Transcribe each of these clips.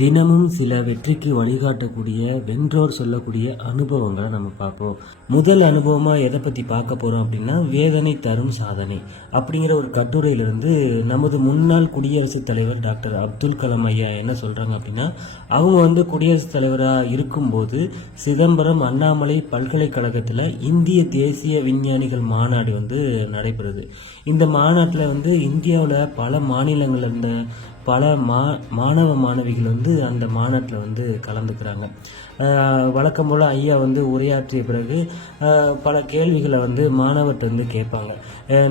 தினமும் சில வெற்றிக்கு வழிகாட்டக்கூடிய வென்றோர் சொல்லக்கூடிய அனுபவங்களை நம்ம பார்ப்போம். முதல் அனுபவமாக எதை பற்றி பார்க்க போகிறோம் அப்படின்னா, வேதனை தரும் சாதனை அப்படிங்கிற ஒரு கட்டுரையிலிருந்து நமது முன்னாள் குடியரசுத் தலைவர் டாக்டர் அப்துல் கலாம் ஐயா என்ன சொல்கிறாங்க அப்படின்னா, அவங்க குடியரசுத் தலைவராக இருக்கும்போது சிதம்பரம் அண்ணாமலை பல்கலைக்கழகத்தில் இந்திய தேசிய விஞ்ஞானிகள் மாநாடு நடைபெறுது. இந்த மாநாட்டில் இந்தியாவில் பல மாநிலங்கள் இருந்த பல மாணவ மாணவிகள் அந்த மாநாட்டில் கலந்துக்கிறாங்க. வழக்கம் போல் ஐயா உரையாற்றிய பிறகு பல கேள்விகளை மாணவர்கிட்ட கேட்பாங்க.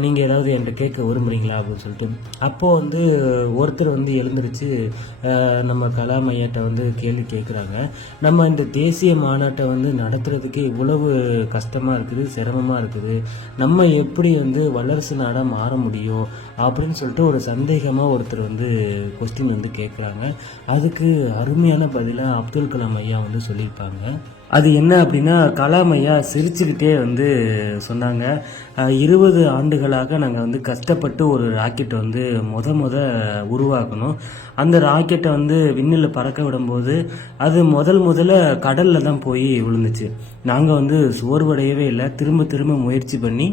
நீங்கள் ஏதாவது என்கிட்ட கேட்க விரும்புகிறீங்களா அப்படின்னு சொல்லிட்டு. அப்போது ஒருத்தர் எழுந்திரிச்சு நம்ம கலாம் ஐயாட்ட கேள்வி கேட்குறாங்க. நம்ம இந்த தேசிய மாநாட்டை நடத்துறதுக்கு இவ்வளவு கஷ்டமாக இருக்குது, சிரமமாக இருக்குது, நம்ம எப்படி வல்லரசு நாடாக மாற முடியும் அப்படின்னு சொல்லிட்டு ஒரு சந்தேகமாக ஒருத்தர் கொஸ்டின் கேட்குறாங்க. அதுக்கு அருமையான பதிலாக அப்துல் கலாம் ஐயா சொல்லியிருப்பாங்க. அது என்ன அப்படின்னா, கலாம் ஐயா சிரிச்சுக்கிட்டே சொன்னாங்க, 20 ஆண்டுகளாக நாங்கள் கஷ்டப்பட்டு ஒரு ராக்கெட்டை முத உருவாக்கணும். அந்த ராக்கெட்டை விண்ணில் பறக்க விடும்போது அது முதல்ல கடலில் தான் போய் விழுந்துச்சு. நாங்கள் சோர்வடையவே இல்லை, திரும்ப முயற்சி பண்ணி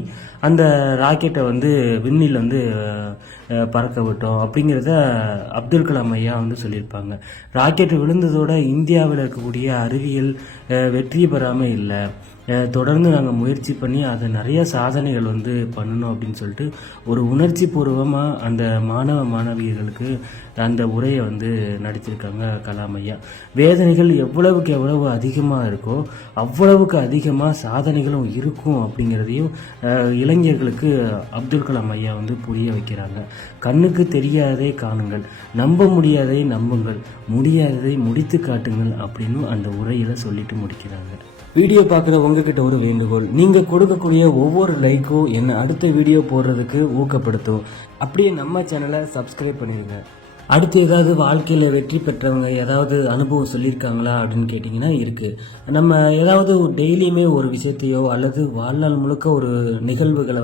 அந்த ராக்கெட்டை விண்ணில் பறக்க விட்டோம் அப்படிங்கிறத அப்துல் கலாம் ஐயா சொல்லியிருப்பாங்க. ராக்கெட் விழுந்ததோட இந்தியாவில் இருக்கக்கூடிய அறிவியல் வெற்றி பெறாமல் இல்லை, தொடர்ந்து நாங்கள் முயற்சி பண்ணி அதை நிறைய சாதனைகள் பண்ணணும் அப்படின்னு சொல்லிட்டு ஒரு உணர்ச்சி பூர்வமாக அந்த மாணவ மாணவியர்களுக்கு அந்த உரையை நடிச்சிருக்காங்க கலாம் ஐயா. வேதனைகள் எவ்வளவுக்கு எவ்வளவு அதிகமாக இருக்கோ அவ்வளவுக்கு அதிகமாக சாதனைகளும் இருக்கும் அப்படிங்கிறதையும் இளைஞர்களுக்கு அப்துல் கலாம் ஐயா புரிய வைக்கிறாங்க. கண்ணுக்கு தெரியாததை காணுங்கள், நம்ப முடியாததை நம்புங்கள், முடியாததை முடித்து காட்டுங்கள் அப்படின்னு அந்த உரையில் சொல்லிட்டு முடிக்கிறாங்க. வீடியோ பார்க்குற உங்ககிட்ட ஒரு வேண்டுகோள், நீங்கள் கொடுக்கக்கூடிய ஒவ்வொரு லைக்கும் என்னை அடுத்த வீடியோ போடுறதுக்கு ஊக்கப்படுத்தும். அப்படியே நம்ம சேனலை சப்ஸ்கிரைப் பண்ணிடுங்க. அடுத்து ஏதாவது வாழ்க்கையில் வெற்றி பெற்றவங்க ஏதாவது அனுபவம் சொல்லியிருக்காங்களா அப்படின்னு கேட்டிங்கன்னா இருக்குது. நம்ம ஏதாவது டெய்லியுமே ஒரு விஷயத்தையோ அல்லது வாழ்நாள் முழுக்க ஒரு நிகழ்வுகளை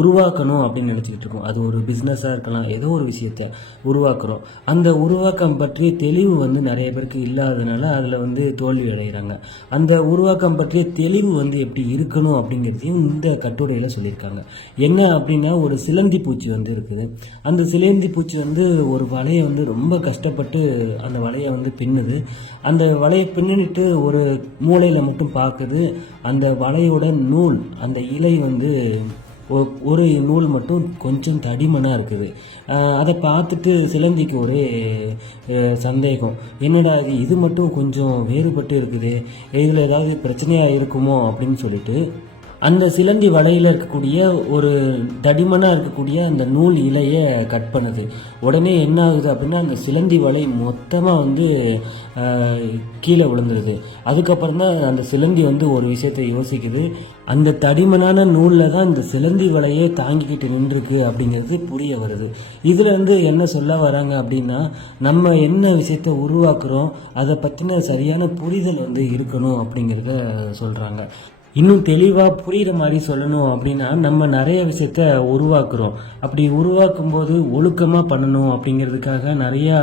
உருவாக்கணும் அப்படின்னு நினச்சிக்கிட்டு இருக்கோம். அது ஒரு பிஸ்னஸாக இருக்கலாம், ஏதோ ஒரு விஷயத்தை உருவாக்குறோம். அந்த உருவாக்கம் பற்றிய தெளிவு நிறைய பேருக்கு இல்லாததுனால அதில் தோல்வி அடைகிறாங்க. அந்த உருவாக்கம் பற்றிய தெளிவு எப்படி இருக்கணும் அப்படிங்கிறதையும் இந்த கட்டுரையில் சொல்லியிருக்காங்க. என்ன அப்படின்னா, ஒரு சிலந்தி பூச்சி இருக்குது. அந்த சிலந்தி பூச்சி ஒரு வலையை ரொம்ப கஷ்டப்பட்டு அந்த வலையை பின்னுது. அந்த வலையை பின்னிட்டு ஒரு மூலையில் மட்டும் பார்க்குது. அந்த வலையோட நூல், அந்த இலை ஒரு நூல் மட்டும் கொஞ்சம் தடிமனாக இருக்குது. அதை பார்த்துட்டு சிலந்திக்கு ஒரே சந்தேகம், என்னடா இது மட்டும் கொஞ்சம் வேறுபட்டு இருக்குது, இதில் ஏதாவது பிரச்சனையாக இருக்குமோ அப்படின்னு சொல்லிட்டு அந்த சிலந்தி வலையில் இருக்கக்கூடிய ஒரு தடிமனாக இருக்கக்கூடிய அந்த நூல் இலையை கட் பண்ணுது. உடனே என்ன ஆகுது அப்படின்னா, அந்த சிலந்தி வலை மொத்தமாக கீழே விழுந்துருது. அதுக்கப்புறம் தான் அந்த சிலந்தி ஒரு விஷயத்தை யோசிக்குது, அந்த தடிமனான நூலில் தான் இந்த சிலந்தி வலையே தாங்கிக்கிட்டு நின்றுருக்கு அப்படிங்கிறது புரிய வருது. இதில் என்ன சொல்ல வராங்க அப்படின்னா, நம்ம என்ன விஷயத்தை உருவாக்குறோம் அதை பற்றின சரியான புரிதல் இருக்கணும் அப்படிங்கிறத சொல்கிறாங்க. இன்னும் தெளிவாக புரிகிற மாதிரி சொல்லணும் அப்படின்னா, நம்ம நிறைய விஷயத்த உருவாக்குறோம். அப்படி உருவாக்கும் போது ஒழுக்கமாக பண்ணணும் அப்படிங்கிறதுக்காக நிறையா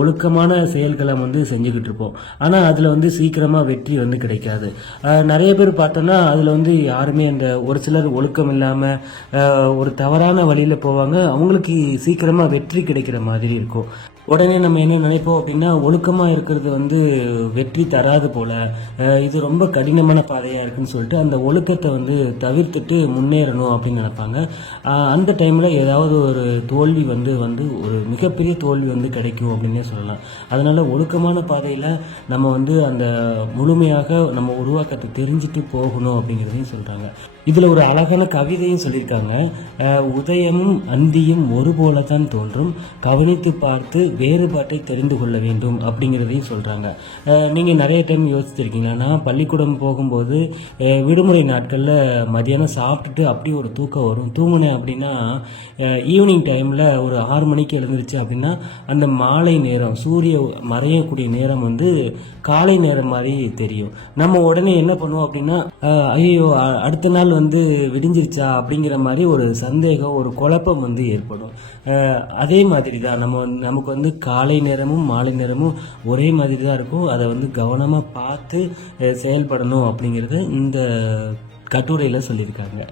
ஒழுக்கமான செயல்களை செஞ்சுக்கிட்டு இருப்போம். ஆனால் அதில் சீக்கிரமாக வெற்றி கிடைக்காது. நிறைய பேர் பார்த்தோன்னா அதில் யாருமே அந்த ஒரு சிலர் ஒழுக்கம் இல்லாமல் ஒரு தவறான வழியில் போவாங்க, அவங்களுக்கு சீக்கிரமாக வெற்றி கிடைக்கிற மாதிரி இருக்கும். உடனே நம்ம என்ன நினைப்போம் அப்படின்னா, ஒழுக்கமாக இருக்கிறது வெற்றி தராது போல், இது ரொம்ப கடினமான பாதையாக இருக்குன்னு சொல்லிட்டு அந்த ஒழுக்கத்தை தவிர்த்துட்டு முன்னேறணும் அப்படின்னு நினைப்பாங்க. அந்த டைமில் ஏதாவது ஒரு தோல்வி ஒரு மிகப்பெரிய தோல்வி கிடைக்கும் அப்படின்னே சொல்லலாம். அதனால் ஒழுக்கமான பாதையில் நம்ம அந்த முழுமையாக நம்ம உருவாக்கத்தை தெரிஞ்சுட்டு போகணும் அப்படிங்கிறதையும் சொல்கிறாங்க. இதில் ஒரு அழகான கவிதையும் சொல்லியிருக்காங்க. உதயமும் அந்தியும் ஒரு போல தான் தோன்றும், கவனித்து பார்த்து வேறுபாட்டை தெரிந்து கொள்ள வேண்டும் அப்படிங்கிறதையும் சொல்கிறாங்க. நீங்கள் நிறைய டைம் யோசிச்சிருக்கீங்களா? நான் பள்ளிக்கூடம் போகும்போது விடுமுறை நாட்களில் மதியானம் சாப்பிட்டுட்டு அப்படி ஒரு தூக்கம் வரும். தூங்கினேன் அப்படின்னா ஈவினிங் டைமில் ஒரு 6 மணிக்கு எழுந்துருச்சு அப்படின்னா அந்த மாலை நேரம், சூரிய மறையக்கூடிய நேரம் காலை நேரம் மாதிரி தெரியும். நம்ம உடனே என்ன பண்ணுவோம் அப்படின்னா, ஐயோ அடுத்த நாள் வந்து விடிஞ்சிருச்சா அப்படிங்கிற மாதிரி ஒரு சந்தேகம், ஒரு குழப்பம் வந்து ஏற்படும். அதே மாதிரி தான் நமக்கு வந்து காலை நேரமும் மாலை நேரமும் ஒரே மாதிரி தான் இருக்கும். அதை வந்து கவனமாக பார்த்து செயல்படணும் அப்படிங்கிறது இந்த கட்டுரையில் சொல்லியிருக்காங்க.